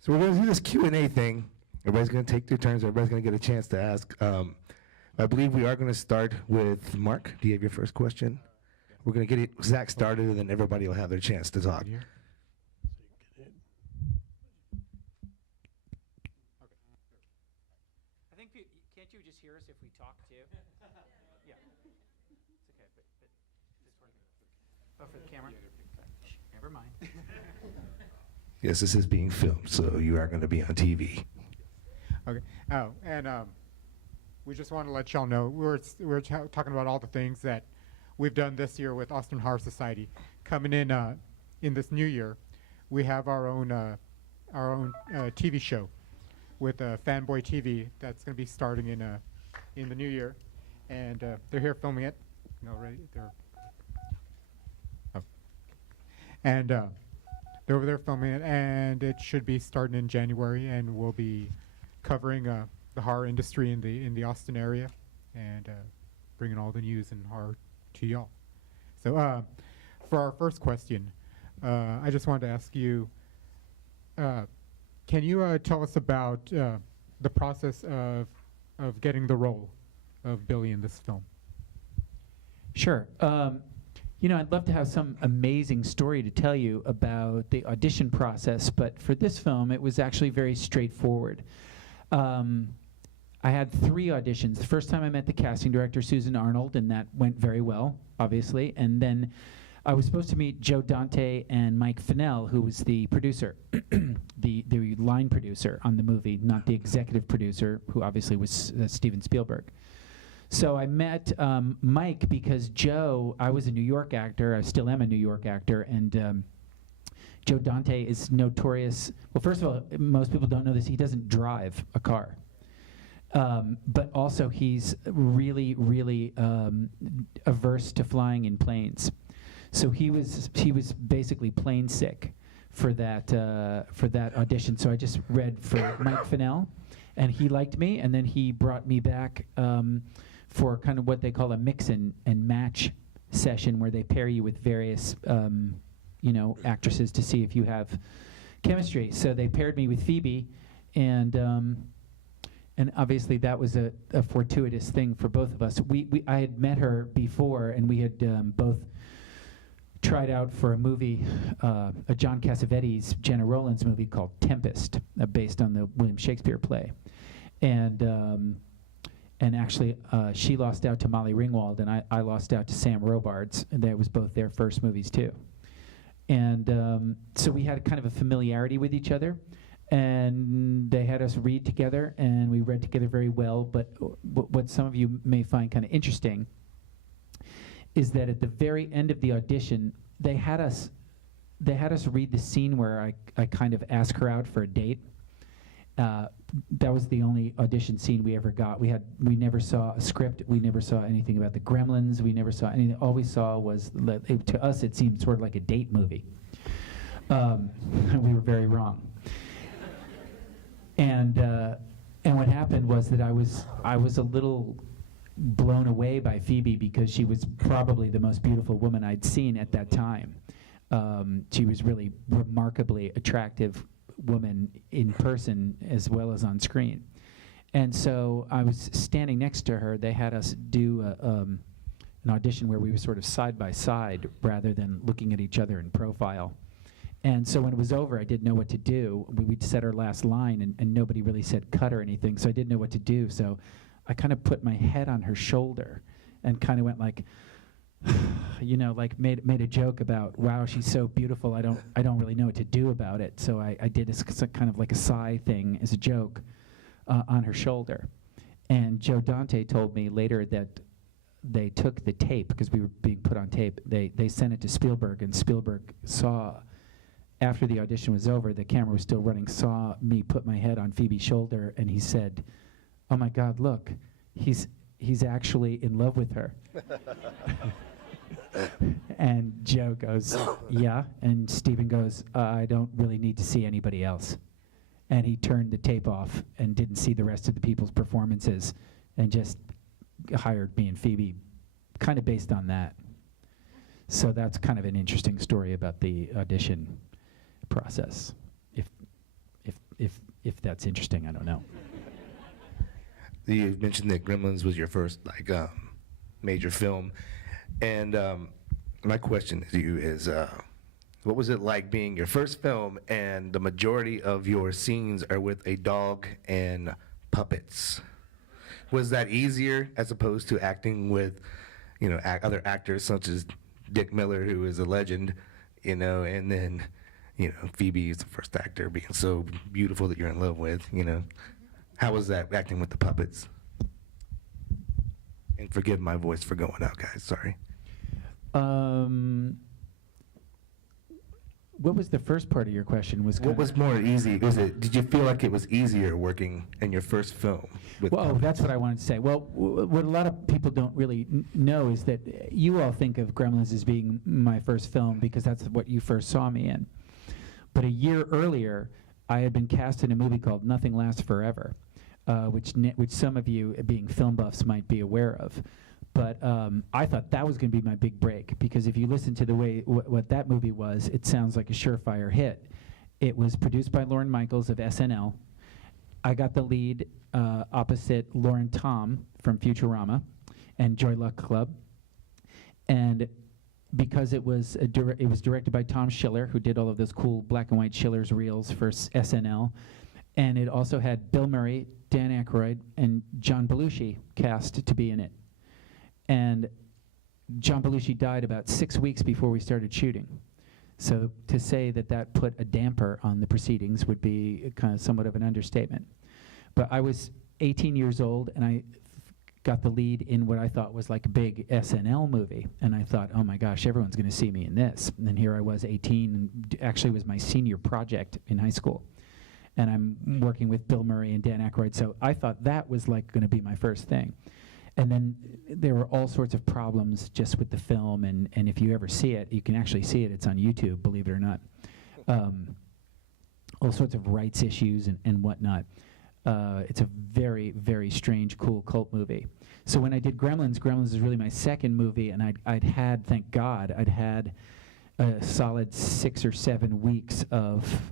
So we're going to do this Q&A thing. Everybody's going to take their turns. Everybody's going to get a chance to ask. I believe we are going to start with Mark. Do you have your first question? We're going to get Zach started, and then everybody will have their chance to talk. I think, can't you just hear us if we talk too? Yeah. It's okay, but this one. Oh, for the camera? Shh, never mind. Yes, this is being filmed, so you are going to be on TV. Okay. Oh, and we just want to let y'all know we're talking about all the things that we've done this year with Austin Horror Society. Coming in this new year, we have our own TV show with Fanboy TV that's going to be starting in the new year, and they're here filming it. No, right? And they're over there filming it, and it should be starting in January, and we'll be covering the horror industry in the Austin area, and bringing all the news and horror to y'all. So for our first question, I just wanted to ask you, can you tell us about the process of getting the role of Billy in this film? Sure. You know, I'd love to have some amazing story to tell you about the audition process, but for this film, it was actually very straightforward. I had 3 auditions. The first time I met the casting director, Susan Arnold, and that went very well, obviously. And then I was supposed to meet Joe Dante and Mike Fennell, who was the producer, the line producer on the movie, not the executive producer, who obviously was Steven Spielberg. So I met Mike because Joe, I was a New York actor, I still am a New York actor, and Joe Dante is notorious. Well, first of all, most people don't know this, he doesn't drive a car. But also he's really, really averse to flying in planes. So he was basically plane sick for that audition. So I just read for Mike Fennell, and he liked me, and then he brought me back for kind of what they call a mix and match session, where they pair you with various actresses to see if you have chemistry. So they paired me with Phoebe, and obviously that was a fortuitous thing for both of us. I had met her before, and we had both tried out for a movie, a John Cassavetes, Jenna Rollins movie called Tempest, based on the William Shakespeare play. And actually, she lost out to Molly Ringwald, and I lost out to Sam Robards, and that was both their first movies too. And so we had kind of a familiarity with each other, and they had us read together, and we read together very well. But what some of you may find kind of interesting is that at the very end of the audition, they had us read the scene where I kind of asked her out for a date. That was the only audition scene we ever got. We never saw a script. We never saw anything about the Gremlins. We never saw anything. All we saw was, to us, it seemed sort of like a date movie. We were very wrong. And what happened was that I was a little blown away by Phoebe, because she was probably the most beautiful woman I'd seen at that time. She was really remarkably attractive woman in person as well as on screen. And so I was standing next to her. They had us do an audition where we were sort of side by side rather than looking at each other in profile. And so when it was over, I didn't know what to do. We'd said our last line, and nobody really said cut or anything, so I didn't know what to do. So I kind of put my head on her shoulder and kind of went like, like made a joke about, wow, she's so beautiful, I don't really know what to do about it. So I did this kind of like a sigh thing as a joke on her shoulder. And Joe Dante told me later that they took the tape, because we were being put on tape, they sent it to Spielberg, and Spielberg saw, after the audition was over, the camera was still running, saw me put my head on Phoebe's shoulder, and he said, "Oh my God, look, he's actually in love with her." And Joe goes, "Yeah," and Steven goes, "I don't really need to see anybody else." And he turned the tape off and didn't see the rest of the people's performances, and just hired me and Phoebe, kind of based on that. So that's kind of an interesting story about the audition process. that's interesting. I don't know. You mentioned that Gremlins was your first major film, and my question to you is, what was it like being your first film and the majority of your scenes are with a dog and puppets? Was that easier as opposed to acting with, other actors such as Dick Miller, who is a legend, and then, Phoebe is the first actor being so beautiful that you're in love with, How was that acting with the puppets? And forgive my voice for going out, guys. Sorry. What was the first part of your question? What was more easy? Did you feel like it was easier working in your first film? Well, that's what I wanted to say. Well, what a lot of people don't really know is that you all think of Gremlins as being my first film because that's what you first saw me in. But a year earlier, I had been cast in a movie called Nothing Lasts Forever, which some of you, being film buffs, might be aware of. But I thought that was going to be my big break, because if you listen to the way what that movie was, it sounds like a surefire hit. It was produced by Lorne Michaels of SNL. I got the lead opposite Lauren Tom from Futurama and Joy Luck Club. And because it was directed by Tom Schiller, who did all of those cool black and white Schiller's reels for SNL, and it also had Bill Murray, Dan Aykroyd, and John Belushi cast to be in it. And John Belushi died about 6 weeks before we started shooting. So to say that that put a damper on the proceedings would be kind of somewhat of an understatement. But I was 18 years old, and I got the lead in what I thought was like a big SNL movie. And I thought, oh my gosh, everyone's going to see me in this. And then here I was 18, and actually was my senior project in high school. And I'm working with Bill Murray and Dan Aykroyd. So I thought that was like going to be my first thing. And then there were all sorts of problems just with the film, and if you ever see it, you can actually see it. It's on YouTube, believe it or not. All sorts of rights issues and whatnot. It's a very, very strange, cool cult movie. So when I did Gremlins, Gremlins is really my second movie, and I'd had, thank God, I'd had a solid 6 or 7 weeks of,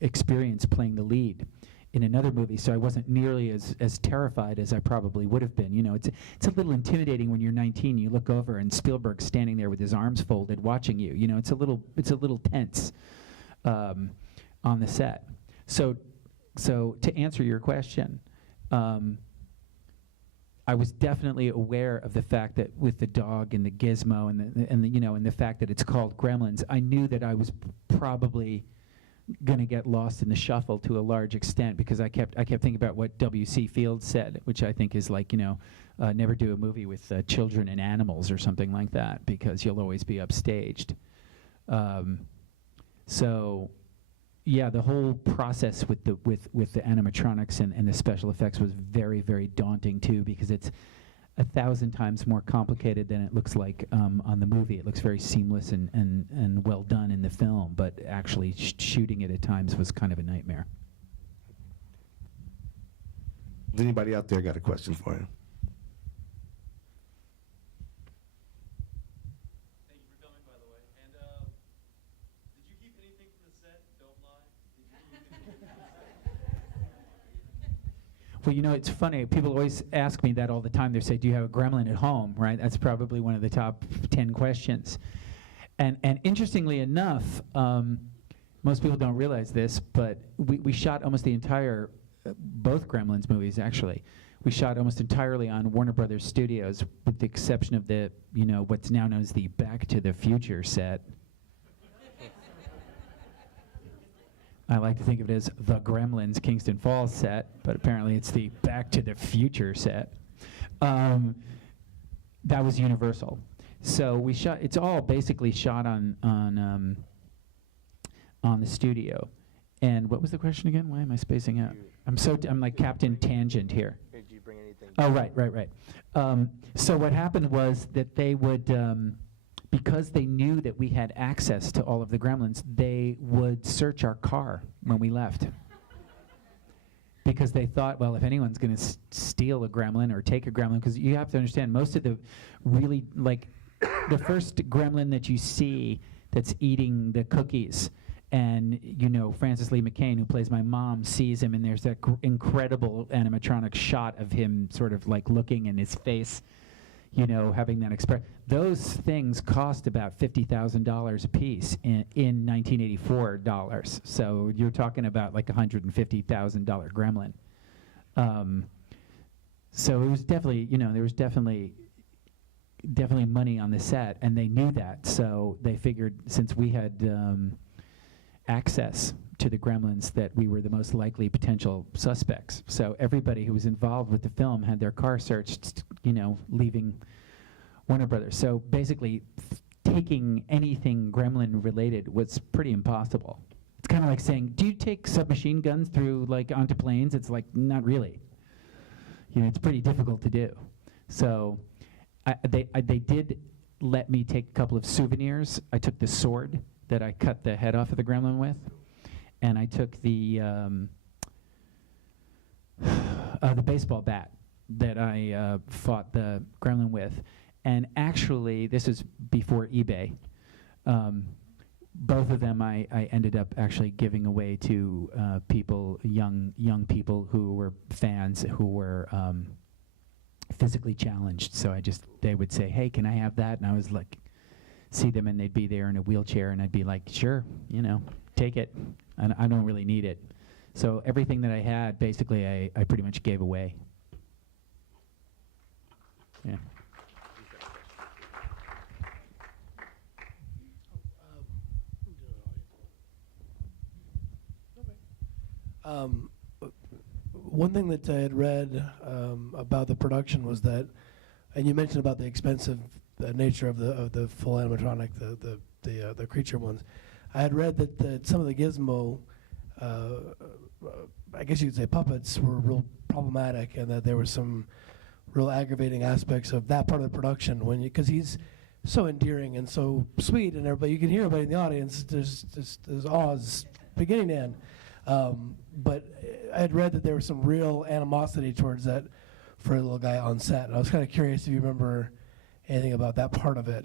experience playing the lead in another movie, so I wasn't nearly as terrified as I probably would have been. It's a little intimidating when you're 19. You look over and Spielberg's standing there with his arms folded, watching you. It's a little tense on the set. So to answer your question, I was definitely aware of the fact that with the dog and the gizmo and the fact that it's called Gremlins, I knew that I was probably going to get lost in the shuffle to a large extent, because I kept thinking about what W.C. Fields said, which I think is like, never do a movie with children and animals or something like that, because you'll always be upstaged. So yeah, the whole process with the animatronics and the special effects was very, very daunting too, because it's 1,000 times more complicated than it looks like on the movie. It looks very seamless and well done in the film, but actually shooting it at times was kind of a nightmare. Does anybody out there got a question for him? Thank you for coming, by the way. And did you keep anything from the set? Don't lie. Did you keep anything from the set? Well, it's funny. People always ask me that all the time. They say, do you have a gremlin at home, right? That's probably one of the top 10 questions. And interestingly enough, most people don't realize this, but we shot almost the entire, both Gremlins movies, actually. We shot almost entirely on Warner Brothers Studios, with the exception of the, what's now known as the Back to the Future set. I like to think of it as the Gremlins Kingston Falls set, but apparently it's the Back to the Future set. That was Universal. So we shot. It's all basically shot on the studio. And what was the question again? Why am I spacing out? I'm like Captain Tangent here. Did you bring anything? Oh, right. So what happened was that they would, because they knew that we had access to all of the Gremlins, they would search our car when we left. Because they thought, well, if anyone's going to steal a Gremlin or take a Gremlin, because you have to understand, most of the really, like, the first Gremlin that you see that's eating the cookies And Francis Lee McCain, who plays my mom, sees him, and there's that incredible animatronic shot of him sort of like looking in his face, having that expression. Those things cost about $50,000 a piece in 1984 dollars. So you're talking about like $150,000 Gremlin. So it was definitely, there was definitely money on the set, and they knew that. So they figured, since we had access to the Gremlins, that we were the most likely potential suspects. So everybody who was involved with the film had their car searched, leaving Warner Brothers. So basically, taking anything Gremlin related was pretty impossible. It's kind of like saying, do you take submachine guns through, like, onto planes? It's like, not really. It's pretty difficult to do. So they did let me take a couple of souvenirs. I took the sword that I cut the head off of the Gremlin with, and I took the baseball bat that I fought the Gremlin with. And actually, this is before eBay. Both of them I ended up actually giving away to people, young people who were fans, who were physically challenged. So they would say, "Hey, can I have that?" And I was like, see them, and they'd be there in a wheelchair, and I'd be like, "Sure, take it. I don't really need it." So everything that I had, basically, I pretty much gave away. Yeah. One thing that I had read about the production was that, and you mentioned about the expensive nature of the full animatronic, the creature ones. I had read that some of the Gizmo, I guess you could say puppets, were real problematic, and that there were some real aggravating aspects of that part of the production because he's so endearing and so sweet, and everybody, you can hear everybody in the audience. There's Oz beginning to end. But I had read that there was some real animosity towards that for a little guy on set. And I was kind of curious if you remember anything about that part of it.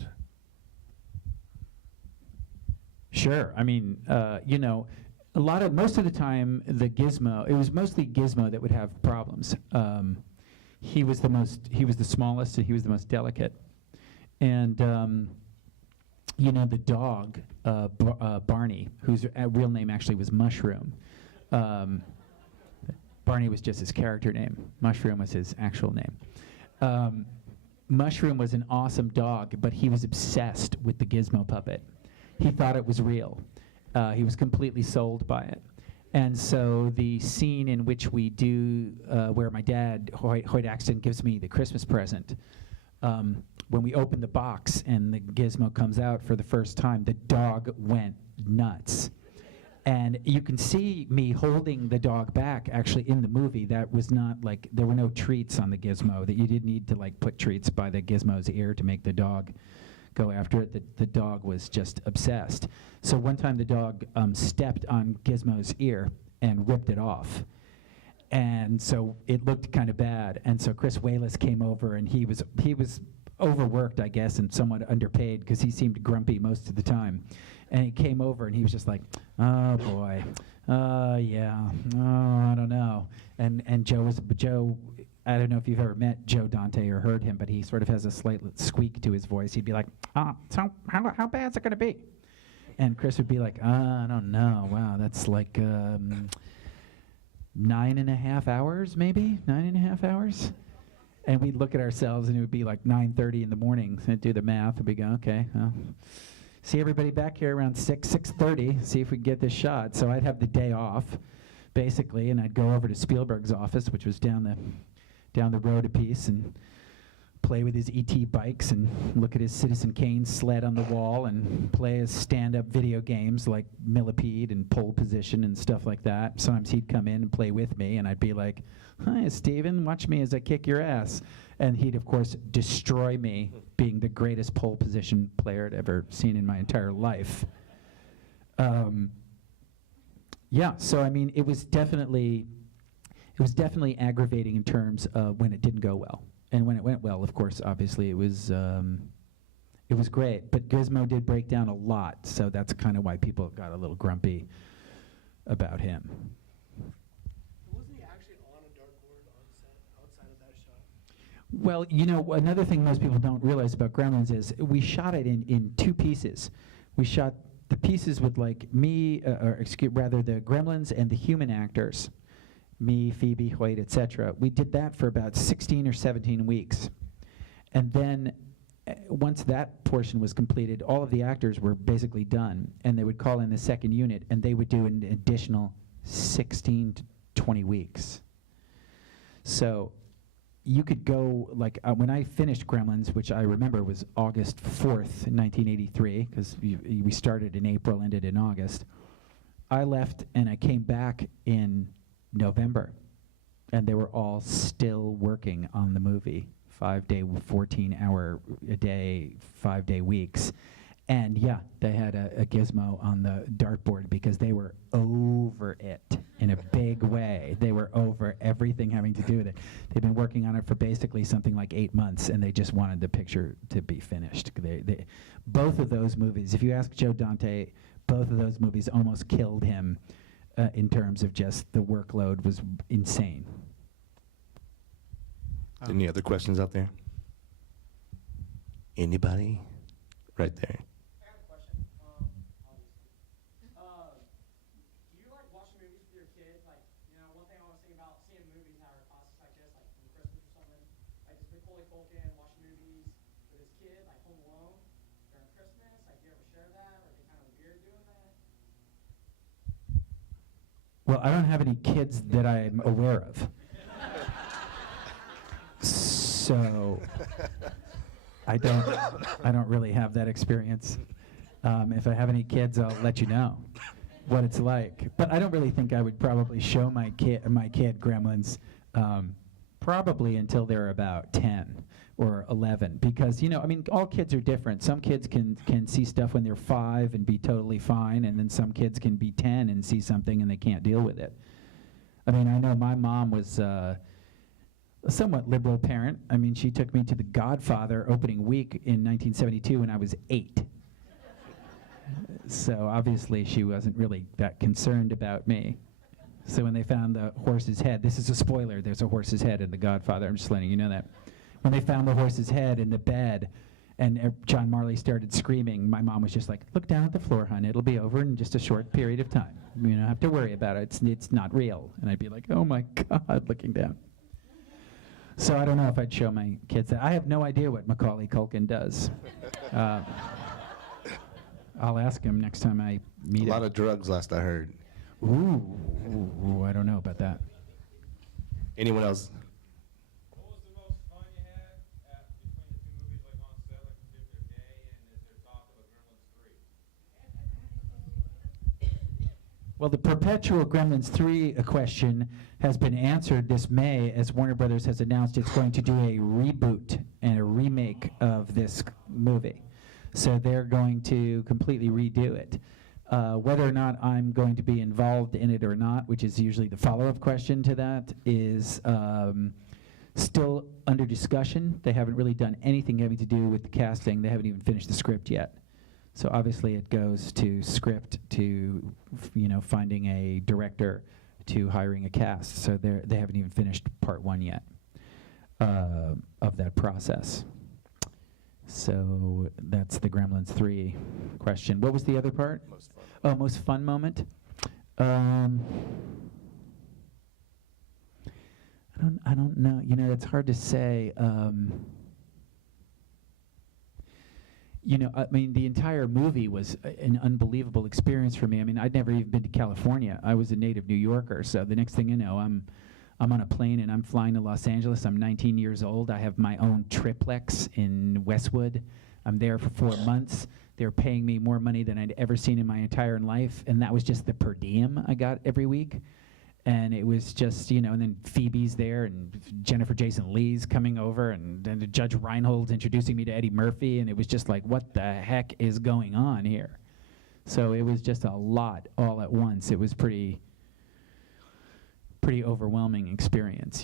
Sure. I mean, most of the time, it was mostly Gizmo that would have problems. He was the smallest, and he was the most delicate. And, the dog, Barney, whose real name actually was Mushroom. Barney was just his character name. Mushroom was his actual name. Mushroom was an awesome dog, but he was obsessed with the Gizmo puppet. He thought it was real. He was completely sold by it. And so the scene in which we do, where my dad, Hoyt Axton, gives me the Christmas present, when we open the box and the Gizmo comes out for the first time, the dog went nuts. And you can see me holding the dog back, actually, in the movie. That was not like, there were no treats on the Gizmo, that you didn't need to like put treats by the Gizmo's ear to make the dog go after it. The dog was just obsessed. So one time the dog stepped on Gizmo's ear and ripped it off. And so it looked kind of bad. And so Chris Wayless came over, and he was overworked, I guess, and somewhat underpaid, because he seemed grumpy most of the time. And he came over, and he was just like, "Oh boy, yeah, I don't know." And Joe, I don't know if you've ever met Joe Dante or heard him, but he sort of has a slight squeak to his voice. He'd be like, "So how bad is it going to be?" And Chris would be like, "I don't know. Wow, that's like 9.5 hours, maybe 9.5 hours." And we'd look at ourselves, and it would be like 9:30 in the morning. So I'd do the math, and we'd go, "Okay, well, see everybody back here around 6:30, see if we can get this shot." So I'd have the day off, basically, and I'd go over to Spielberg's office, which was down the road a piece, and play with his ET bikes and look at his Citizen Kane sled on the wall and play his stand-up video games like Millipede and Pole Position and stuff like that. Sometimes he'd come in and play with me, and I'd be like, "Hi, Steven, watch me as I kick your ass." And he'd, of course, destroy me, being the greatest pole position player I'd ever seen in my entire life. Yeah, so I mean, it was definitely aggravating in terms of when it didn't go well. And when it went well, of course, obviously it was It was great, but Gizmo did break down a lot, so that's kind of why people got a little grumpy about him. Wasn't he actually on a dartboard on set outside of that shot? Well, you know, another thing most people don't realize about Gremlins is we shot it in two pieces. We shot the pieces with like me, rather the Gremlins and the human actors, me, Phoebe, Hoyt, etc. We did that for about 16 or 17 weeks. And then once that portion was completed, all of the actors were basically done, and they would call in the second unit, and they would do an additional 16 to 20 weeks. So you could go, like, when I finished Gremlins, which I remember was August 4th, 1983, because we started in April, ended in August, I left and I came back in November, and they were all still working on the movie. 5-day, 14-hour a day, 5-day weeks. And yeah, they had a gizmo on the dartboard because they were over it in a big way. They were over everything having to do with it. They've been working on it for basically something like 8 months, and they just wanted the picture to be finished. Both of those movies, if you ask Joe Dante, both of those movies almost killed him in terms of just the workload was insane. Any other questions out there? Anybody? Right there. I got a question. Obviously. Do you like watching movies with your kids? Like, you know, one thing I was thinking about seeing movies that are classes like this, like from Christmas or something. Like, does Macaulay Culkin watching movies with his kid, like Home Alone, during Christmas? Like, do you ever share that? Or are they kind of weird doing that? Well, I don't have any kids that I'm aware of. So I don't really have that experience. If I have any kids, I'll let you know what it's like. But I don't really think I would probably show my kid Gremlins probably until they're about 10 or 11, because, you know, I mean, all kids are different. Some kids can see stuff when they're 5 and be totally fine, and then some kids can be 10 and see something and they can't deal with it. I mean, I know my mom was a somewhat liberal parent. I mean, she took me to The Godfather opening week in 1972 when I was 8. So obviously she wasn't really that concerned about me. So when they found the horse's head, this is a spoiler, there's a horse's head in The Godfather, I'm just letting you know that. When they found the horse's head in the bed and John Marley started screaming, my mom was just like, look down at the floor, hon, it'll be over in just a short period of time. You don't have to worry about it, it's not real. And I'd be like, oh my God, looking down. So I don't know if I'd show my kids that. I have no idea what Macaulay Culkin does. I'll ask him next time I meet him. A lot of drugs, last I heard. Ooh, I don't know about that. Anyone else? What was the most fun you had between the two movies, like on set, like if they're gay, and is there talk of a Gremlins 3? Well, the perpetual Gremlins 3 question has been answered this May, as Warner Brothers has announced it's going to do a reboot and a remake of this movie. So they're going to completely redo it. Whether or not I'm going to be involved in it or not, which is usually the follow-up question to that, is still under discussion. They haven't really done anything having to do with the casting. They haven't even finished the script yet. So obviously it goes to script, to finding a director, to hiring a cast. So they haven't even finished part 1 yet of that process. So that's the Gremlins 3 question. What was the other part? Most fun. Oh, most fun moment. I don't know. You know, it's hard to say. I mean, the entire movie was an unbelievable experience for me. I mean, I'd never even been to California. I was a native New Yorker, so the next thing you know, I'm on a plane and I'm flying to Los Angeles. I'm 19 years old. I have my own triplex in Westwood. I'm there for 4 months. They're paying me more money than I'd ever seen in my entire life, and that was just the per diem I got every week. And it was just, and then Phoebe's there, and Jennifer Jason Leigh's coming over, and then Judge Reinhold's introducing me to Eddie Murphy, and it was just like, what the heck is going on here? So it was just a lot all at once. It was pretty overwhelming experience,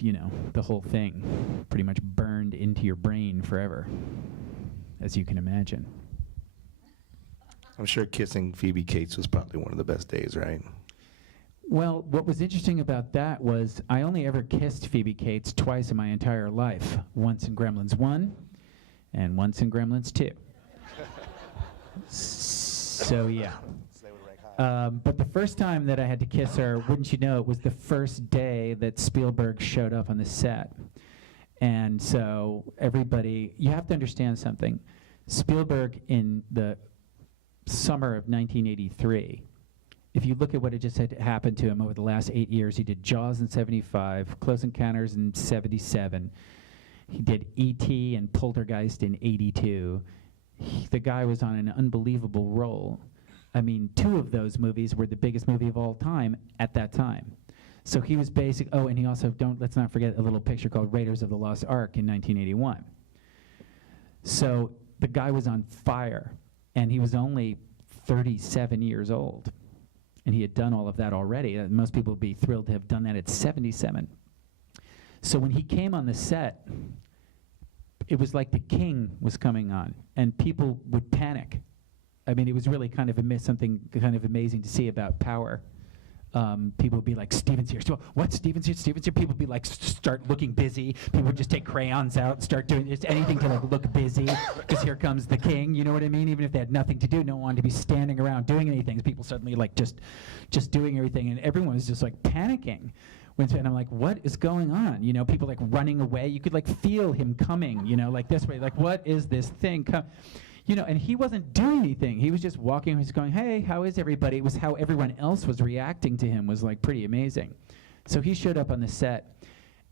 the whole thing pretty much burned into your brain forever. as you can imagine. I'm sure kissing Phoebe Cates was probably one of the best days, right? Well, what was interesting about that was I only ever kissed Phoebe Cates twice in my entire life. Once in Gremlins 1 and once in Gremlins 2. So, yeah. But the first time that I had to kiss her, wouldn't you know, it was the first day that Spielberg showed up on the set. And so everybody, you have to understand something. Spielberg in the summer of 1983, if you look at what had just had happened to him over the last 8 years, he did Jaws in 75, Close Encounters in 77. He did E.T. and Poltergeist in 82. The guy was on an unbelievable roll. I mean, 2 of those movies were the biggest movie of all time at that time. So he was basic. Oh, and he also, let's not forget a little picture called Raiders of the Lost Ark in 1981. So the guy was on fire, and he was only 37 years old. And he had done all of that already. Most people would be thrilled to have done that at 77. So when he came on the set, it was like the king was coming on, and people would panic. I mean, it was really kind of something kind of amazing to see about power. People would be like, Steven's here. What? Steven's here? Steven's here? People would be like, start looking busy. People would just take crayons out, start doing just anything to like look busy, because here comes the king. You know what I mean? Even if they had nothing to do, no one wanted to be standing around doing anything. People suddenly like just doing everything, and everyone was just like panicking. And I'm like, what is going on? You know, people like running away. You could like feel him coming. You know, like this way. Like, what is this thing? You know, and he wasn't doing anything. He was just walking. He was going, hey, how is everybody? It was how everyone else was reacting to him was like pretty amazing. So he showed up on the set,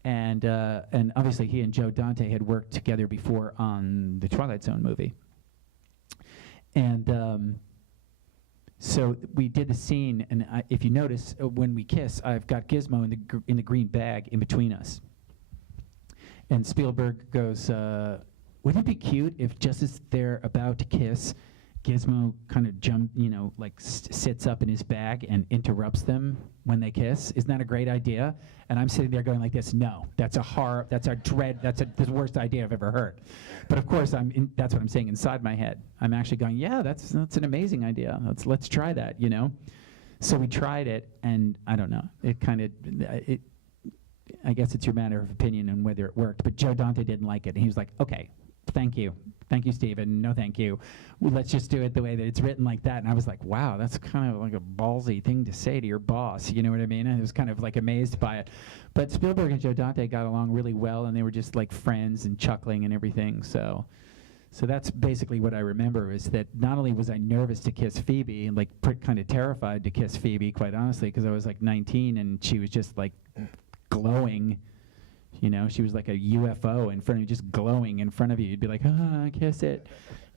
and obviously he and Joe Dante had worked together before on the Twilight Zone movie. And so we did the scene, and if you notice, when we kiss, I've got Gizmo in the green bag in between us. And Spielberg goes, wouldn't it be cute if just as they're about to kiss, Gizmo kind of sits up in his bag and interrupts them when they kiss? Isn't that a great idea? And I'm sitting there going like this, no, that's the worst idea I've ever heard. But of course, that's what I'm saying inside my head. I'm actually going, yeah, that's an amazing idea. Let's try that, you know? So we tried it, and I don't know, I guess it's your matter of opinion on whether it worked, but Joe Dante didn't like it, and he was like, okay, thank you, Stephen, no thank you. Well, let's just do it the way that it's written like that. And I was like, wow, that's kind of like a ballsy thing to say to your boss, you know what I mean? And I was kind of like amazed by it. But Spielberg and Joe Dante got along really well, and they were just like friends and chuckling and everything, so that's basically what I remember, is that not only was I nervous to kiss Phoebe, and like kind of terrified to kiss Phoebe, quite honestly, because I was like 19, and she was just like glowing. You know, she was like a UFO in front of you, just glowing in front of you. You'd be like, kiss it,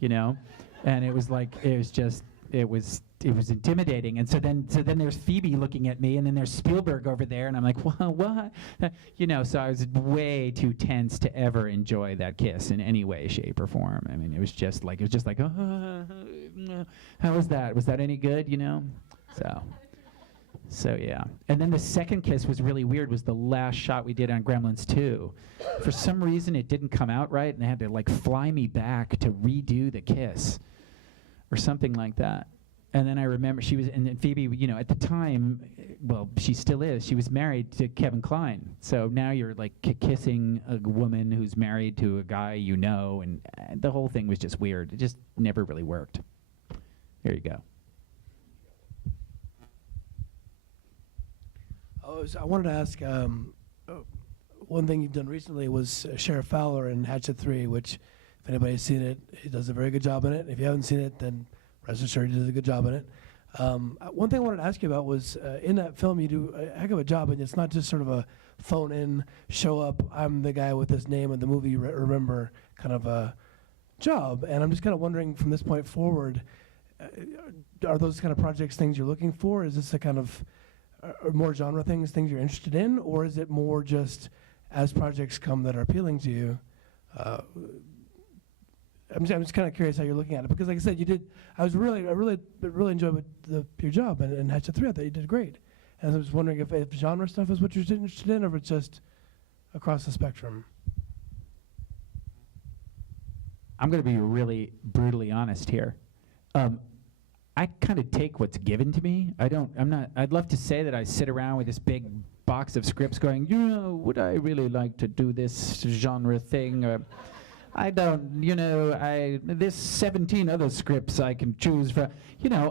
you know? And it was like, it was intimidating. And so then there's Phoebe looking at me, and then there's Spielberg over there, and I'm like, what? You know, so I was way too tense to ever enjoy that kiss in any way, shape, or form. I mean, it was just like, how was that? Was that any good, you know? So yeah. And then the second kiss was really weird, was the last shot we did on Gremlins 2. For some reason, it didn't come out right, and they had to like fly me back to redo the kiss or something like that. And then I remember and Phoebe, you know, at the time, well, she still is, she was married to Kevin Kline. So now you're like kissing a woman who's married to a guy you know, and the whole thing was just weird. It just never really worked. There you go. I wanted to ask, one thing you've done recently was Sheriff Fowler in Hatchet 3, which, if anybody's seen it, he does a very good job in it. If you haven't seen it, then rest assured he does a good job in it. One thing I wanted to ask you about was, in that film you do a heck of a job, and it's not just sort of a phone-in, show-up, I'm the guy with this name and the movie you remember kind of a job. And I'm just kind of wondering, from this point forward, are those kind of projects things you're looking for? Is this a kind of are more genre things you're interested in, or is it more just as projects come that are appealing to you? I'm just kind of curious how you're looking at it, because like I said, I really enjoyed your job in Hatchet 3. I thought you did great, and I was wondering if genre stuff is what you're interested in, or if it's just across the spectrum. I'm going to be really brutally honest here. I kind of take what's given to me. I'd love to say that I sit around with this big box of scripts going, would I really like to do this genre thing? Or I don't, there's 17 other scripts I can choose from.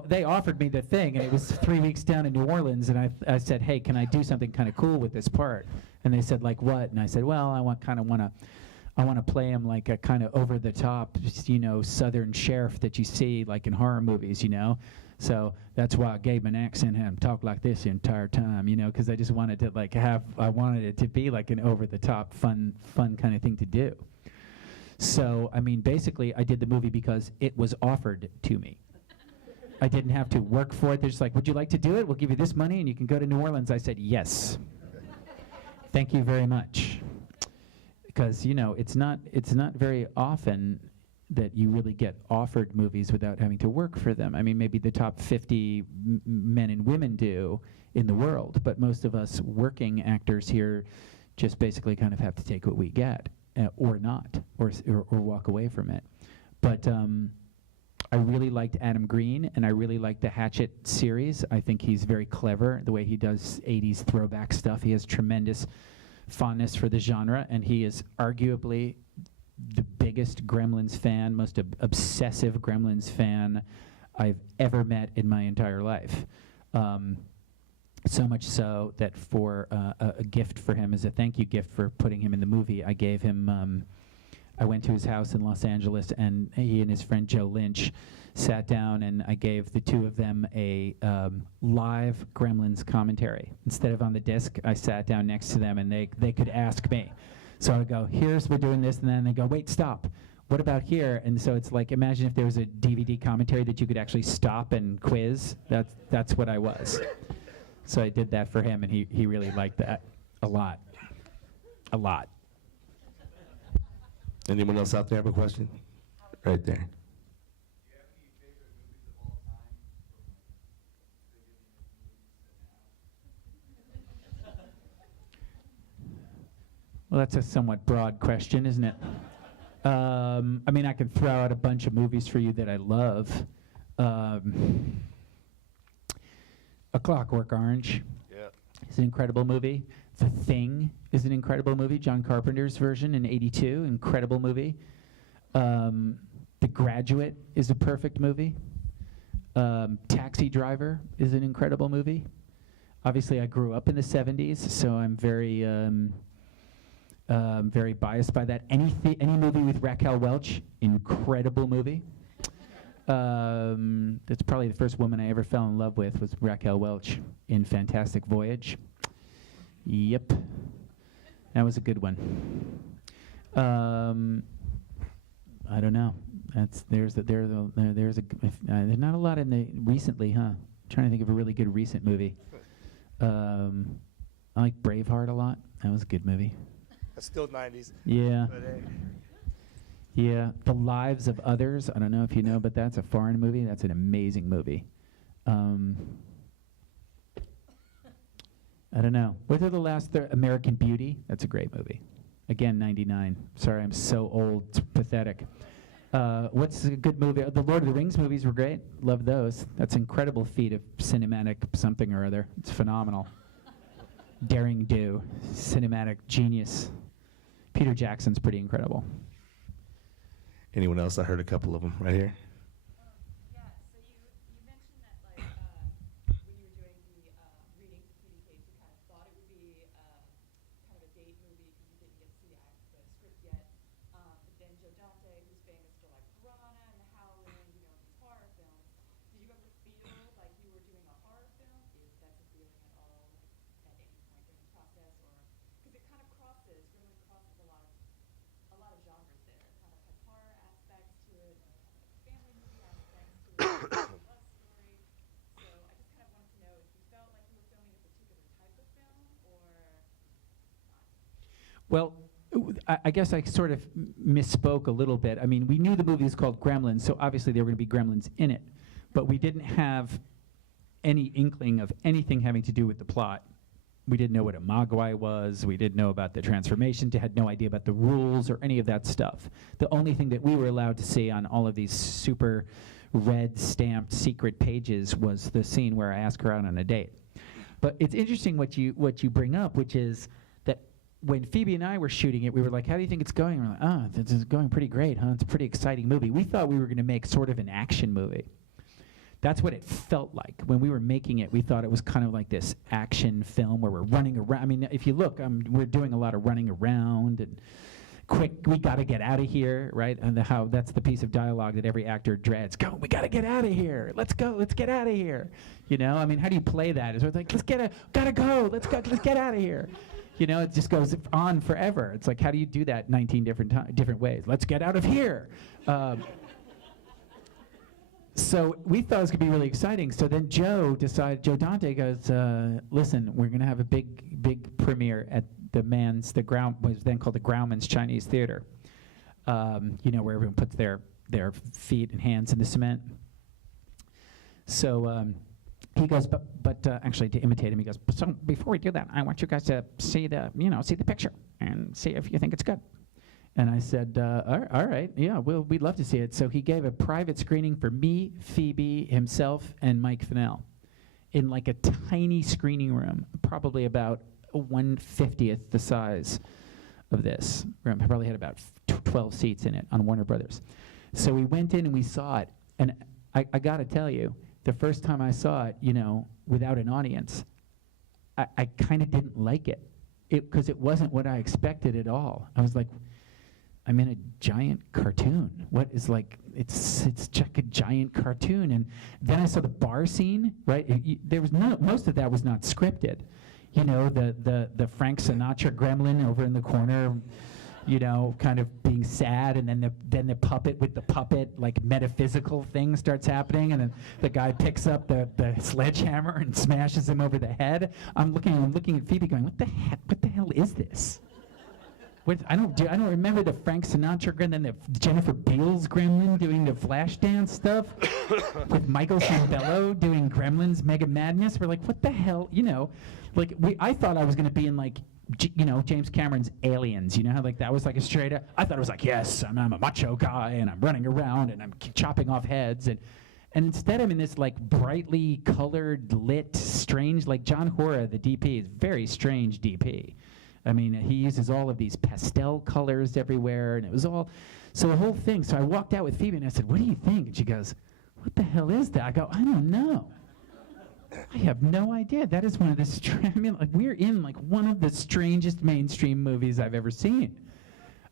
They offered me the thing, and it was 3 weeks down in New Orleans, and I said, hey, can I do something kind of cool with this part? And they said, like what? And I said, well, I want to play him like a kind of over-the-top, Southern sheriff that you see like in horror movies, So that's why I gave him an accent and had him talk like this the entire time, because I just wanted to I wanted it to be like an over-the-top, fun kind of thing to do. So, basically, I did the movie because it was offered to me. I didn't have to work for it. They're just like, would you like to do it? We'll give you this money and you can go to New Orleans. I said, yes. Thank you very much. Because, it's not very often that you really get offered movies without having to work for them. Maybe the top 50 men and women do in the world, but most of us working actors here just basically kind of have to take what we get. Or not, or walk away from it. But I really liked Adam Green, and I really liked the Hatchet series. I think he's very clever, the way he does 80s throwback stuff. He has tremendous fondness for the genre, and he is arguably the biggest Gremlins fan, most obsessive Gremlins fan I've ever met in my entire life. So much so that for a gift for him, as a thank you gift for putting him in the movie, I gave him, I went to his house in Los Angeles, and he and his friend Joe Lynch sat down, and I gave the two of them a live Gremlins commentary. Instead of on the disc, I sat down next to them, and they could ask me. So I would go, we're doing this, and then they go, wait, stop. What about here? And so it's like, imagine if there was a DVD commentary that you could actually stop and quiz. That's what I was. So I did that for him, and he really liked that a lot. A lot. Anyone else out there have a question? Right there. Well, that's a somewhat broad question, isn't it? I can throw out a bunch of movies for you that I love. A Clockwork Orange is an incredible movie. The Thing is an incredible movie. John Carpenter's version in '82, incredible movie. The Graduate is a perfect movie. Taxi Driver is an incredible movie. Obviously, I grew up in the '70s, so I'm very biased by that. Any movie with Raquel Welch, incredible movie. That's probably the first woman I ever fell in love with was Raquel Welch in Fantastic Voyage. Yep, that was a good one. I don't know. There's not a lot in the recently, huh? I'm trying to think of a really good recent movie. I like Braveheart a lot. That was a good movie. That's still 90s. Yeah. But hey. Yeah, The Lives of Others. I don't know if you know, but that's a foreign movie. That's an amazing movie. I don't know. What are the last American Beauty? That's a great movie. Again, 99. Sorry, I'm so old. It's pathetic. What's a good movie? The Lord of the Rings movies were great. Love those. That's an incredible feat of cinematic something or other. It's phenomenal. Daring do. Cinematic genius. Peter Jackson's pretty incredible. Anyone else? I heard a couple of them right here. Yeah, so you mentioned that when you were doing the reading for PDK, you kind of thought it would be kind of a date movie because you didn't get to see the script yet. But then Joe Dante, who's famous for like Piranha and The Howling, these horror films, did you ever feel like you were doing a horror film? If that's a feeling at all, at any point during the process, or because it kind of crosses a lot of genres there. It kind of has horror aspects to it, and kind of like family movie aspects to it, and a love story. So I just kind of wanted to know if you felt like you were filming a particular type of film, or not. Well, I guess I sort of misspoke a little bit. I mean, we knew the movie was called Gremlins, so obviously there were going to be gremlins in it. But we didn't have any inkling of anything having to do with the plot We didn't know what a Mogwai was. We didn't know about the transformation. Had no idea about the rules or any of that stuff. The only thing that we were allowed to see on all of these super red stamped secret pages was the scene where I ask her out on a date. But it's interesting what you bring up, which is that when Phoebe and I were shooting it, we were like, "How do you think it's going?" And we're like, "This is going pretty great, huh? It's a pretty exciting movie." We thought we were going to make sort of an action movie. That's what it felt like. When we were making it, we thought it was kind of like this action film where we're running around. I mean, if you look, we're doing a lot of running around and quick, we got to get out of here, right? And how that's the piece of dialogue that every actor dreads. Go, we got to get out of here. Let's go, let's get out of here. You know, I mean, how do you play that? It's like, gotta go, let's get out of here. You know, it just goes on forever. It's like, how do you do that 19 different ways? Let's get out of here. So we thought it was going to be really exciting. So then Joe Dante goes, listen, we're going to have a big premiere at was then called the Gremlins Chinese Theater. You know, where everyone puts their feet and hands in the cement. So he goes, but actually to imitate him, he goes, so before we do that, I want you guys to see the picture and see if you think it's good. And I said, all right, yeah, we'd love to see it. So he gave a private screening for me, Phoebe, himself, and Mike Fennell in like a tiny screening room, probably about 1/50th the size of this room. It probably had about 12 seats in it on Warner Brothers. So we went in and we saw it. And I got to tell you, the first time I saw it, you know, without an audience, I kind of didn't like it because it wasn't what I expected at all. I was like, I'm in a giant cartoon. What is like, it's like a giant cartoon. And then I saw the bar scene, right? There was most of that was not scripted. You know, the Frank Sinatra gremlin over in the corner, you know, kind of being sad, and then the puppet with the puppet, like metaphysical thing starts happening, and then the guy picks up the sledgehammer and smashes him over the head. I'm looking at Phoebe going, what the hell is this? I don't remember the Frank Sinatra and then the Jennifer Beals gremlin doing the Flashdance stuff with Michael Sambello doing Gremlins Mega Madness. We're like, what the hell? You know, like I thought I was going to be in like, you know, James Cameron's Aliens. You know how like that was like a straight up. I thought it was like, yes, I'm a macho guy and I'm running around and I'm chopping off heads and instead I'm in this like brightly colored, lit, strange, like John Hora, the DP, is very strange DP. I mean, he uses all of these pastel colors everywhere, and it was all, so the whole thing. So I walked out with Phoebe, and I said, what do you think? And she goes, what the hell is that? I go, I don't know. I have no idea. That is one of the, I mean, like, we're in, like, one of the strangest mainstream movies I've ever seen.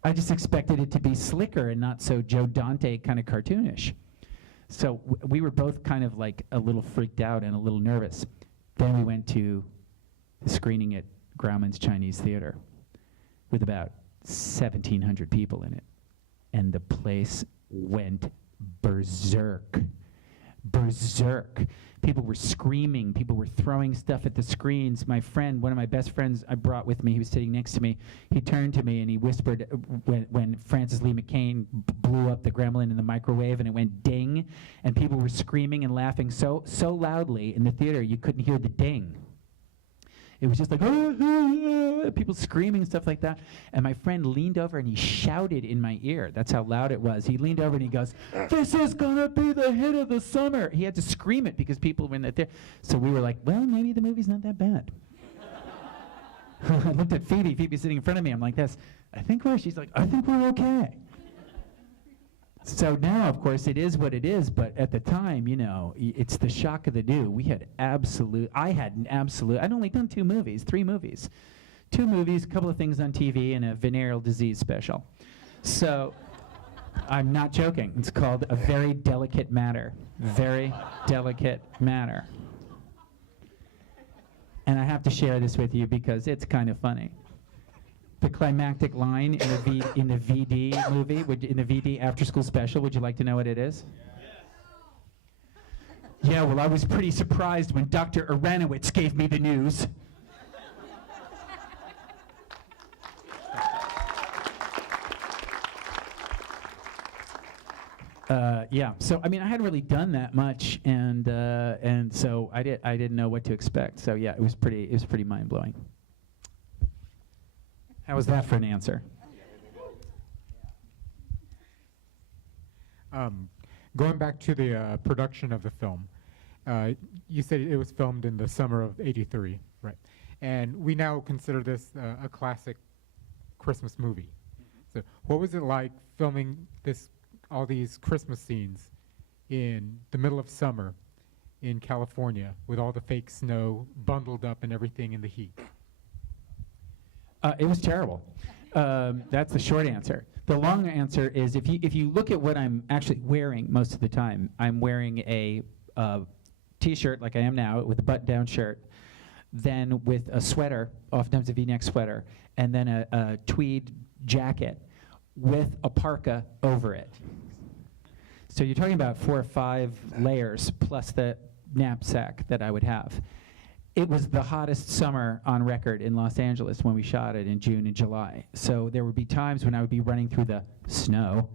I just expected it to be slicker and not so Joe Dante kind of cartoonish. So we were both kind of, like, a little freaked out and a little nervous. Then we went to the screening at Grauman's Chinese Theater with about 1,700 people in it. And the place went berserk. Berserk. People were screaming. People were throwing stuff at the screens. My friend, one of my best friends I brought with me, he was sitting next to me. He turned to me and he whispered when Francis Lee McCain blew up the gremlin in the microwave and it went ding, and people were screaming and laughing so loudly in the theater you couldn't hear the ding. It was just like, people screaming and stuff like that. And my friend leaned over and he shouted in my ear. That's how loud it was. He leaned over and he goes, this is going to be the hit of the summer. He had to scream it because people were in the theater. So we were like, well, maybe the movie's not that bad. I looked at Phoebe. Phoebe's sitting in front of me. I'm like this. She's like, I think we're okay. So now, of course, it is what it is, but at the time, you know, it's the shock of the new. I'd only done 3 movies. 2 movies, a couple of things on TV, and a venereal disease special. So I'm not joking. It's called A Very Delicate Matter. Very Delicate Matter. And I have to share this with you because it's kind of funny. The climactic line in the VD movie, in the VD After School Special, would you like to know what it is? Yes. Yeah, well, I was pretty surprised when Dr. Aranowitz gave me the news. Yeah, so I mean, I hadn't really done that much, and so I didn't know what to expect. So yeah, it was pretty mind blowing. How was that for an answer? Going back to the production of the film, you said it was filmed in the summer of '83, right? And we now consider this a classic Christmas movie. So, what was it like filming all these Christmas scenes in the middle of summer in California with all the fake snow bundled up and everything in the heat? It was terrible. That's the short answer. The long answer is if you look at what I'm actually wearing most of the time, I'm wearing a T-shirt like I am now with a button-down shirt, then with a sweater, oftentimes a V-neck sweater, and then a tweed jacket with a parka over it. So you're talking about 4 or 5 layers plus the knapsack that I would have. It was the hottest summer on record in Los Angeles when we shot it in June and July. So there would be times when I would be running through the snow,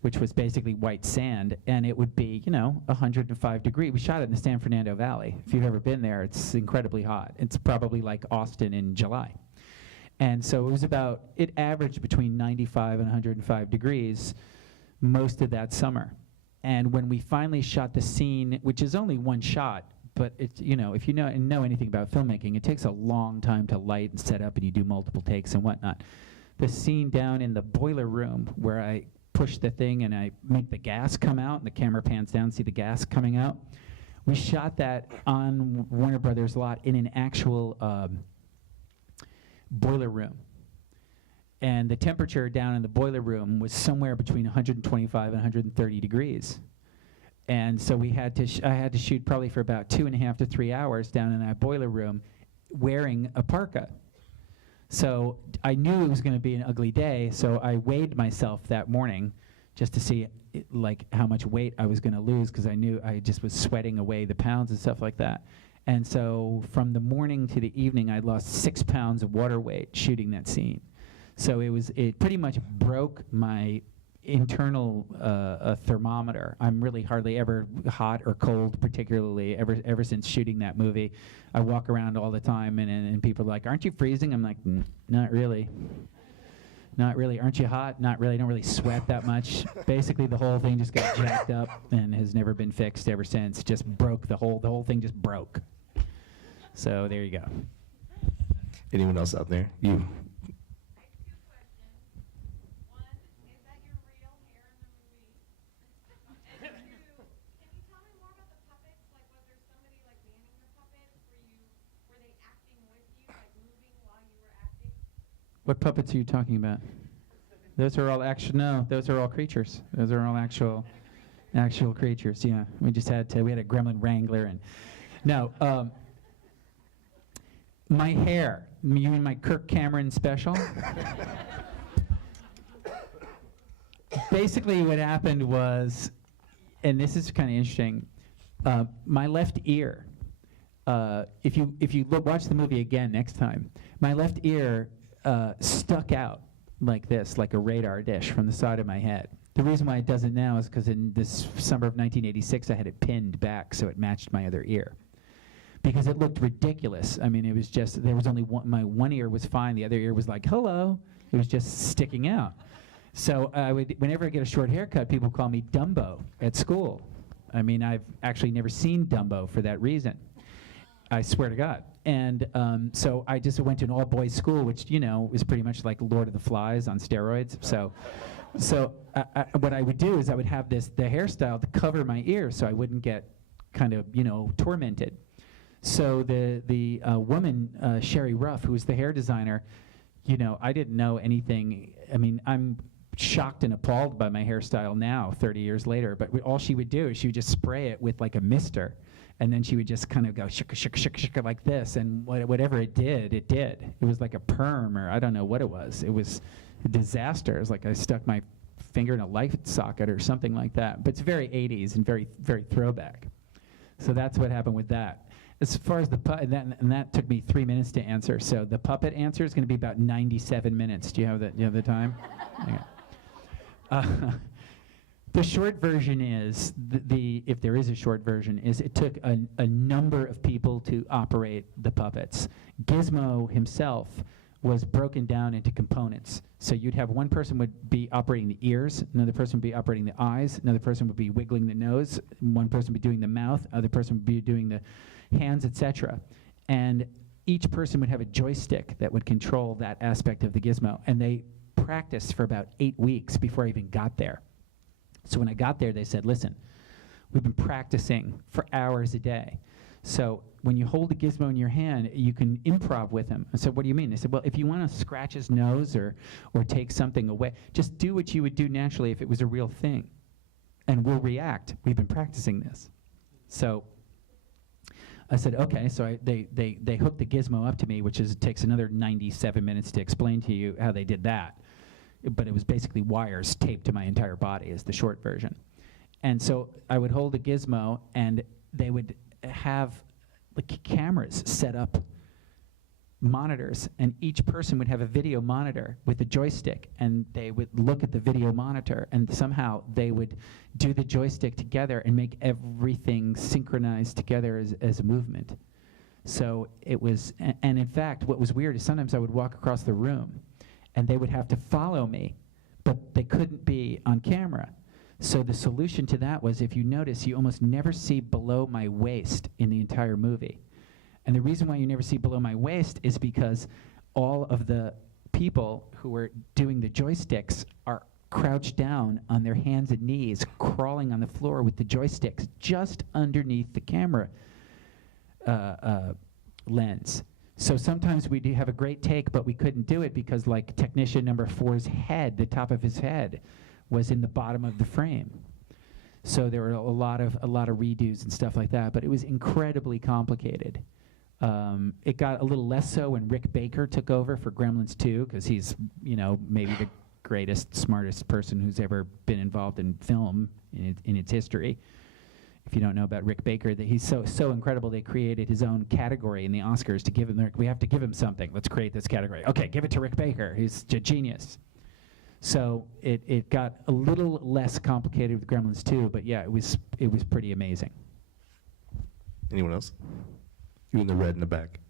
which was basically white sand, and it would be, 105 degrees. We shot it in the San Fernando Valley. If you've ever been there, it's incredibly hot. It's probably like Austin in July. And so it averaged between 95 and 105 degrees most of that summer. And when we finally shot the scene, which is only one shot, but it's, if you know anything about filmmaking, it takes a long time to light and set up, and you do multiple takes and whatnot. The scene down in the boiler room where I push the thing and I make the gas come out, and the camera pans down, see the gas coming out. We shot that on Warner Brothers lot in an actual boiler room. And the temperature down in the boiler room was somewhere between 125 and 130 degrees. And so I had to shoot probably for about 2.5 to 3 hours down in that boiler room wearing a parka. So I knew it was going to be an ugly day, so I weighed myself that morning just to see how much weight I was going to lose, because I knew I just was sweating away the pounds and stuff like that. And so from the morning to the evening, I lost 6 pounds of water weight shooting that scene. So it pretty much broke my internal thermometer. I'm really hardly ever hot or cold, particularly ever since shooting that movie. I walk around all the time, and people are like, "Aren't you freezing?" I'm like, "Not really. Not really. Aren't you hot? Not really. I don't really sweat that much." Basically, the whole thing just got jacked up and has never been fixed ever since. Just broke the whole thing just broke. So there you go. Anyone else out there? You. What puppets are you talking about? Those are all those are all creatures. Those are all actual creatures. Yeah, we had a gremlin wrangler, and no. My hair. You mean my Kirk Cameron special? Basically, what happened was, and this is kind of interesting. My left ear. If you watch the movie again next time, my left ear stuck out like this, like a radar dish from the side of my head. The reason why it doesn't now is because in this summer of 1986, I had it pinned back so it matched my other ear. Because it looked ridiculous. I mean, it was just, there was only my one ear was fine, the other ear was like, hello. It was just sticking out. So whenever I get a short haircut, people call me Dumbo at school. I mean, I've actually never seen Dumbo for that reason. I swear to God. And so I just went to an all-boys school, which, is pretty much like Lord of the Flies on steroids. So what I would do is I would have the hairstyle to cover my ears so I wouldn't get kind of, tormented. So the woman, Sherry Ruff, who was the hair designer, I didn't know anything. I mean, I'm shocked and appalled by my hairstyle now, 30 years later. But all she would do is she would just spray it with like a mister. And then she would just kind of go shika, shika, shika, shika like this. And whatever it did, it did. It was like a perm, or I don't know what it was. It was a disaster. It was like I stuck my finger in a light socket or something like that. But it's very 80s and very, very throwback. So that's what happened with that. As far as and that took me 3 minutes to answer. So the puppet answer is going to be about 97 minutes. Do you have that? Do you have the time? Okay. The short version is, if there is a short version, is it took a number of people to operate the puppets. Gizmo himself was broken down into components. So you'd have one person would be operating the ears, another person would be operating the eyes, another person would be wiggling the nose, one person would be doing the mouth, other person would be doing the hands, etc. And each person would have a joystick that would control that aspect of the gizmo. And they practiced for about 8 weeks before I even got there. So when I got there, they said, listen, we've been practicing for hours a day. So when you hold a gizmo in your hand, you can improv with him. I said, what do you mean? They said, well, if you want to scratch his nose or take something away, just do what you would do naturally if it was a real thing. And we'll react. We've been practicing this. So I said, okay. So they hooked the gizmo up to me, which takes another 97 minutes to explain to you how they did that. But it was basically wires taped to my entire body is the short version. And so I would hold a gizmo, and they would have like cameras set up, monitors, and each person would have a video monitor with a joystick, and they would look at the video monitor, and somehow they would do the joystick together and make everything synchronized together as a movement. So it was, and in fact, what was weird is sometimes I would walk across the room, and they would have to follow me, but they couldn't be on camera. So the solution to that was, if you notice, you almost never see below my waist in the entire movie. And the reason why you never see below my waist is because all of the people who are doing the joysticks are crouched down on their hands and knees, crawling on the floor with the joysticks just underneath the camera lens. So sometimes we do have a great take, but we couldn't do it because, like, technician number 4's head, the top of his head, was in the bottom of the frame. So there were a lot of redos and stuff like that, but it was incredibly complicated. It got a little less so when Rick Baker took over for Gremlins 2, because he's, you know, maybe the greatest, smartest person who's ever been involved in film in its history. If you don't know about Rick Baker, that he's so incredible, they created his own category in the Oscars to give him. We have to give him something. Let's create this category. Okay, give it to Rick Baker. He's a genius. So it got a little less complicated with Gremlins 2, but yeah, it was pretty amazing. Anyone else? You in the red in the back.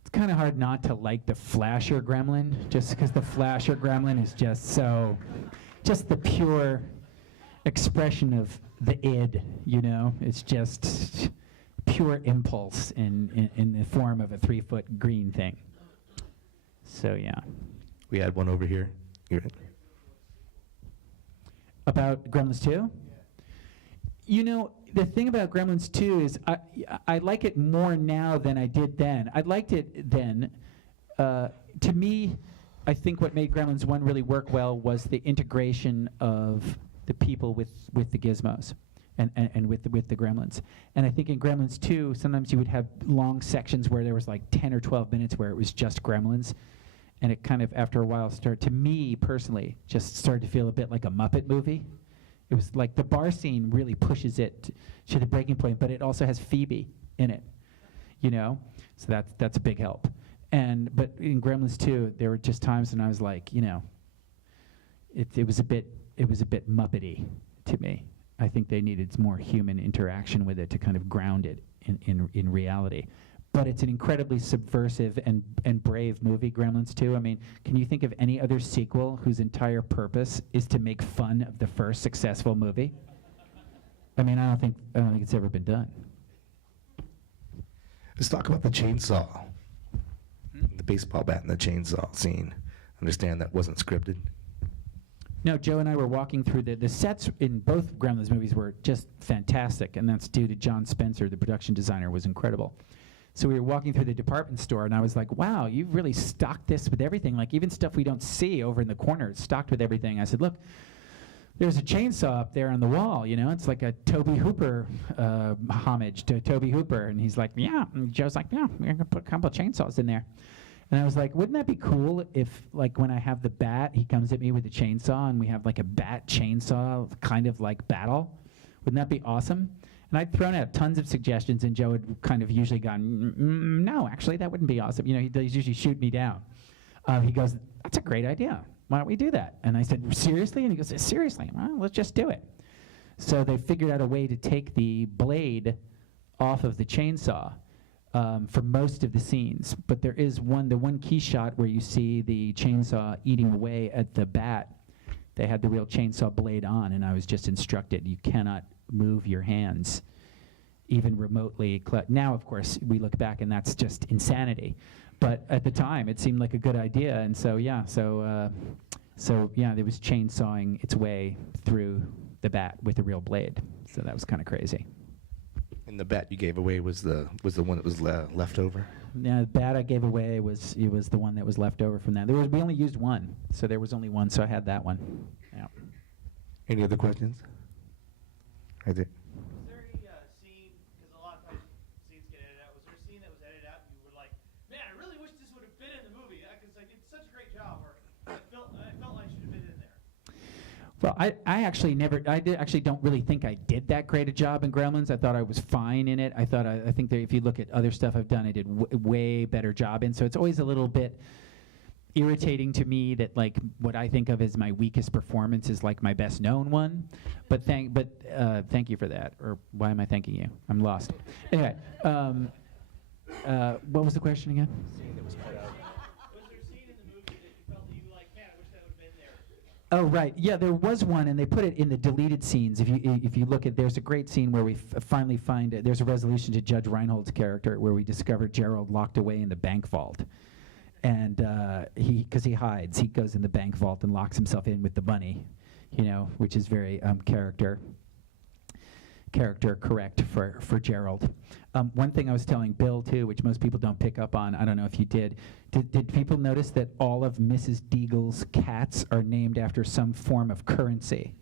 It's kind of hard not to like the Flasher Gremlin, just because the Flasher Gremlin is just the pure expression of the id, you know? It's just pure impulse in the form of a 3-foot green thing. So yeah. We had one over here. You're right. About Gremlins 2? You know, the thing about Gremlins 2 is I like it more now than I did then. I liked it then. To me, I think what made Gremlins 1 really work well was the integration of the people with the gizmos and with the Gremlins. And I think in Gremlins 2, sometimes you would have long sections where there was like 10 or 12 minutes where it was just Gremlins. And it kind of, after a while, to me personally, just started to feel a bit like a Muppet movie. It was like the bar scene really pushes it to the breaking point, but it also has Phoebe in it, you know? So that's a big help. But in Gremlins 2, there were just times when I was like, you know, it was a bit Muppety to me. I think they needed more human interaction with it to kind of ground it in reality. But it's an incredibly subversive and brave movie, Gremlins 2. I mean, can you think of any other sequel whose entire purpose is to make fun of the first successful movie? I mean, I don't think it's ever been done. Let's talk about the chainsaw. The baseball bat and the chainsaw scene. Understand that wasn't scripted? No, Joe and I were walking through the sets in both Gremlins movies were just fantastic, and that's due to John Spencer, the production designer, was incredible. So we were walking through the department store, and I was like, wow, you've really stocked this with everything. Like, even stuff we don't see over in the corner, it's stocked with everything. I said, look, there's a chainsaw up there on the wall, you know? It's like a Tobe Hooper homage to Tobe Hooper. And he's like, yeah. And Joe's like, yeah, we're going to put a couple of chainsaws in there. And I was like, wouldn't that be cool if, like, when I have the bat, he comes at me with a chainsaw, and we have, like, a bat chainsaw kind of, like, battle? Wouldn't that be awesome? And I'd thrown out tons of suggestions, and Joe had kind of usually gone, no, actually, that wouldn't be awesome. You know, he'd usually shoot me down. He goes, that's a great idea. Why don't we do that? And I said, seriously? And he goes, seriously? Well, let's just do it. So they figured out a way to take the blade off of the chainsaw for most of the scenes. But there is the one key shot where you see the chainsaw eating away at the bat. They had the real chainsaw blade on, and I was just instructed, you cannot move your hands even remotely. Now, of course, we look back and that's just insanity. But at the time, it seemed like a good idea, and so yeah, there was chainsawing its way through the bat with a real blade. So that was kind of crazy. And the bat you gave away was the one that was left over. Yeah, the bat I gave away was the one that was left over from that. We only used one, so there was only one, so I had that one. Yeah. Any other questions? Right there. Was there any scene, because a lot of times scenes get edited out, was there a scene that was edited out and you were like, man, I really wish this would have been in the movie, because I did such a great job, or I felt like I should have been in there? Well, I actually don't really think I did that great a job in Gremlins. I thought I was fine in it. I think that if you look at other stuff I've done, I did way better job in. So it's always a little bit irritating to me that like what I think of as my weakest performance is like my best known one. But thank you for that. Or why am I thanking you? I'm lost. Anyway, what was the question again? Was there a scene in the movie that you felt that you like, man, I wish that would have been there? Oh, right. Yeah, there was one, and they put it in the deleted scenes. If you look at, there's a great scene where we finally find there's a resolution to Judge Reinhold's character where we discover Gerald locked away in the bank vault, and because he hides, he goes in the bank vault and locks himself in with the bunny, which is very character correct for Gerald. One thing I was telling Bill too, which most people don't pick up on, I don't know if you did people notice that all of Mrs. Deagle's cats are named after some form of currency?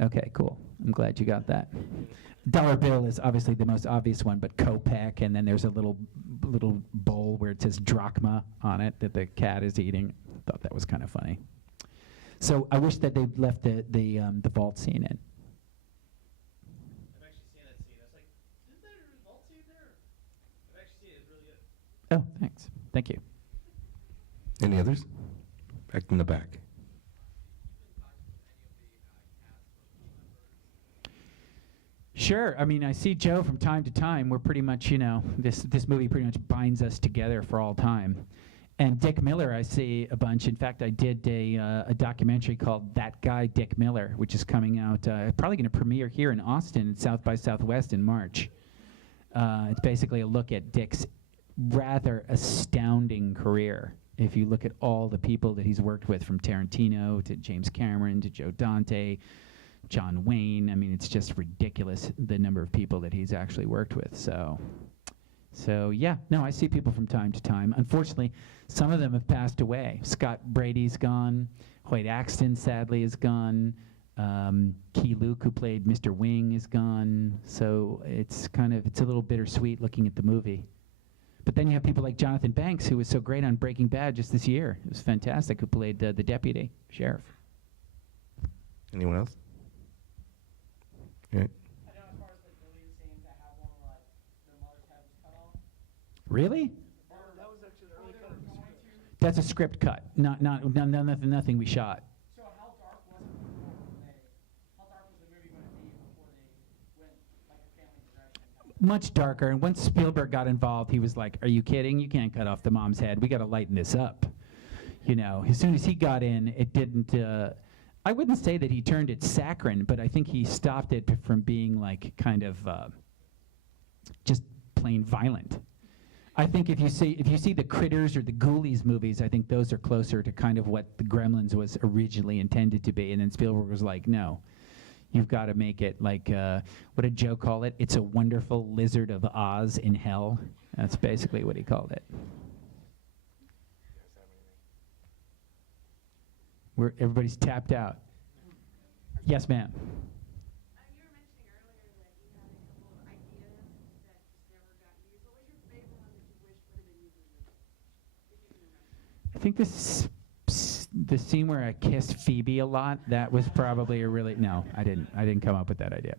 Okay, cool. I'm glad you got that. Dollar bill is obviously the most obvious one, but kopeck, and then there's a little bowl where it says drachma on it that the cat is eating. Thought that was kind of funny. So I wish that they left the vault scene in. Oh, thanks. Thank you. Any others? Back in the back. Sure. I mean, I see Joe from time to time. We're pretty much, this movie pretty much binds us together for all time. And Dick Miller, I see a bunch. In fact, I did a documentary called That Guy, Dick Miller, which is coming out, probably going to premiere here in Austin at South by Southwest in March. It's basically a look at Dick's rather astounding career. If you look at all the people that he's worked with, from Tarantino to James Cameron to Joe Dante, John Wayne, I mean, it's just ridiculous the number of people that he's actually worked with. So yeah, no, I see people from time to time. Unfortunately, some of them have passed away. Scott Brady's gone. Hoyt Axton, sadly, is gone. Key Luke, who played Mr. Wing, is gone. So it's a little bittersweet looking at the movie. But then you have people like Jonathan Banks, who was so great on Breaking Bad just this year. It was fantastic, who played the deputy sheriff. Anyone else? Okay. I know as far as the deleted scenes, I have one where like their mother's head was cut off. Really? That was actually the early cut of the script. That's a script cut, nothing we shot. So how dark was it how dark was the movie going to be before they went like a family direction? Much darker, and once Spielberg got involved, he was like, are you kidding? You can't cut off the mom's head. We got to lighten this up. As soon as he got in, it didn't, I wouldn't say that he turned it saccharine, but I think he stopped it from being like kind of just plain violent. I think if you see the Critters or the Ghoulies movies, I think those are closer to kind of what the Gremlins was originally intended to be, and then Spielberg was like, no. You've got to make it like, what did Joe call it? It's a wonderful Lizard of Oz in hell. That's basically what he called it. Everybody's tapped out. Yes, ma'am. You were mentioning earlier that you had a couple of ideas that just never got used. What was your favorite one that you wish would have been used in the movie? If you can remember. I think the scene where I kissed Phoebe a lot, that was probably no, I didn't come up with that idea.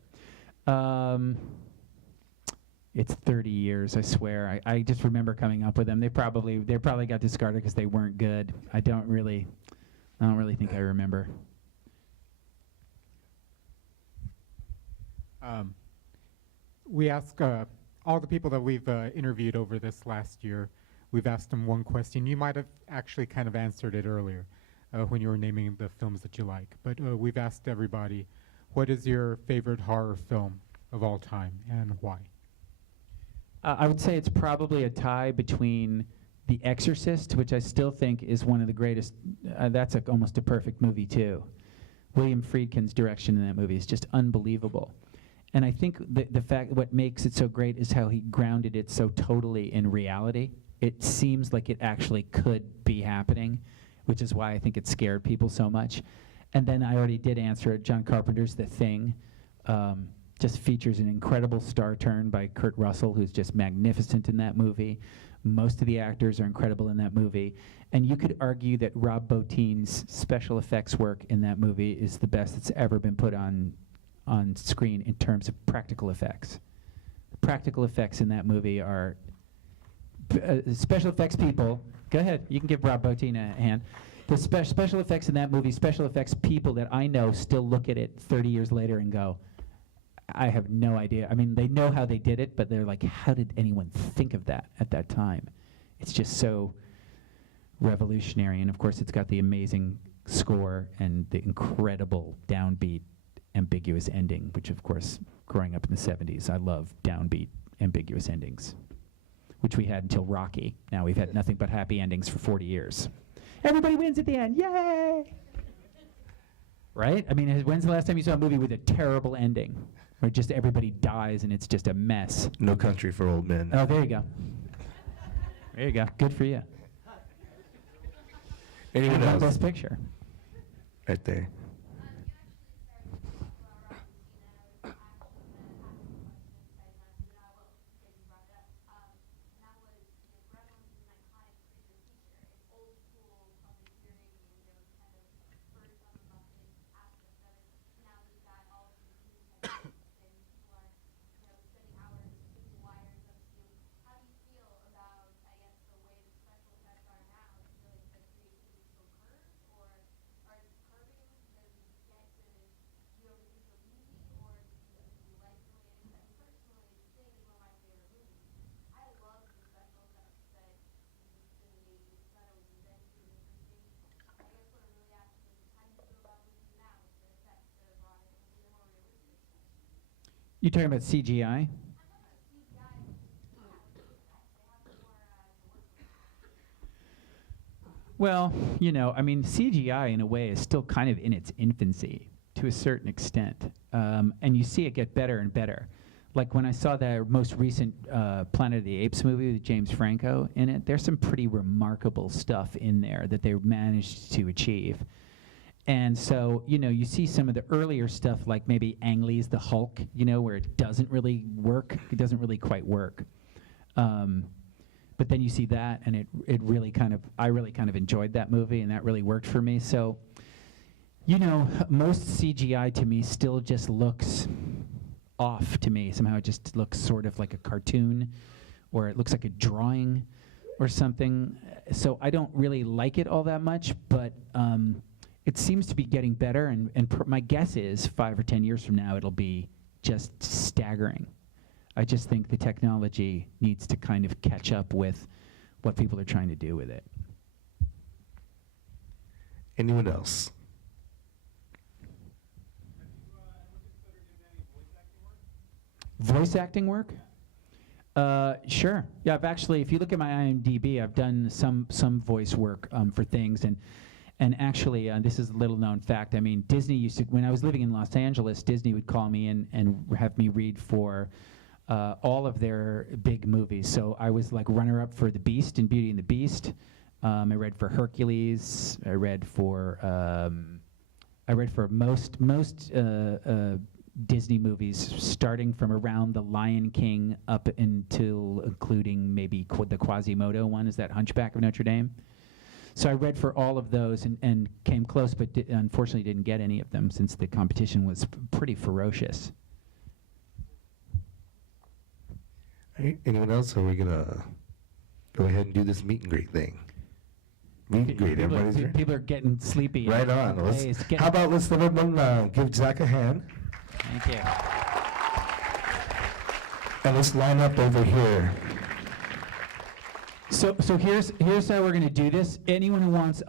It's 30 years, I swear. I just remember coming up with them. They probably got discarded because they weren't good. I don't really think I remember. We ask all the people that we've interviewed over this last year, we've asked them one question. You might have actually kind of answered it earlier when you were naming the films that you like. But we've asked everybody, what is your favorite horror film of all time and why? I would say it's probably a tie between The Exorcist, which I still think is one of the greatest. That's almost a perfect movie, too. William Friedkin's direction in that movie is just unbelievable. And I think the fact what makes it so great is how he grounded it so totally in reality. It seems like it actually could be happening, which is why I think it scared people so much. And then I already did answer it. John Carpenter's The Thing just features an incredible star turn by Kurt Russell, who's just magnificent in that movie. Most of the actors are incredible in that movie. And you could argue that Rob Bottin's special effects work in that movie is the best that's ever been put on screen in terms of practical effects. Practical effects in that movie are special effects people. Go ahead, you can give Rob Bottin a hand. The special effects in that movie, special effects people that I know still look at it 30 years later and go, I have no idea. I mean, they know how they did it, but they're like, how did anyone think of that at that time? It's just so revolutionary. And of course, it's got the amazing score and the incredible downbeat, ambiguous ending, which of course, growing up in the 70s, I love downbeat, ambiguous endings, which we had until Rocky. Now we've had nothing but happy endings for 40 years. Everybody wins at the end, yay! Right? I mean, when's the last time you saw a movie with a terrible ending? Where just everybody dies and it's just a mess. No Country for Old Men. Oh, there you go. There you go. Good for you. Anyone else? Best picture. Right there. You talking about CGI? Well, you know, I mean, CGI in a way is still kind of in its infancy to a certain extent. And you see it get better and better. Like when I saw the most recent Planet of the Apes movie with James Franco in it, there's some pretty remarkable stuff in there that they managed to achieve. And so, you know, you see some of the earlier stuff like maybe Ang Lee's The Hulk, you know, where it doesn't really work. It doesn't really quite work. But then you see that, and it really kind of, I really kind of enjoyed that movie, and that really worked for me. So, you know, most CGI to me still just looks off to me. Somehow it just looks sort of like a cartoon, or it looks like a drawing or something. So I don't really like it all that much, but it seems to be getting better, and my guess is 5 or 10 years from now it'll be just staggering. I just think the technology needs to kind of catch up with what people are trying to do with it. Anyone else? Voice acting work? Sure. Yeah, I've actually, if you look at my IMDb, I've done some voice work for things, and actually, this is a little known fact. I mean, Disney used to, when I was living in Los Angeles, Disney would call me in and have me read for all of their big movies. So I was like runner-up for The Beast and Beauty and the Beast. I read for Hercules. I read for most Disney movies, starting from around The Lion King up until including maybe the Quasimodo one. Is that Hunchback of Notre Dame? So I read for all of those and came close, but unfortunately didn't get any of them since the competition was pretty ferocious. Right. Anyone else? Or are we gonna go ahead and do this meet and greet thing? Meet and greet. Everybody's ready? People are getting sleepy. Right on. How about let's give Zach a hand. Thank you. And let's line up over here. So here's how we're gonna do this. Anyone who wants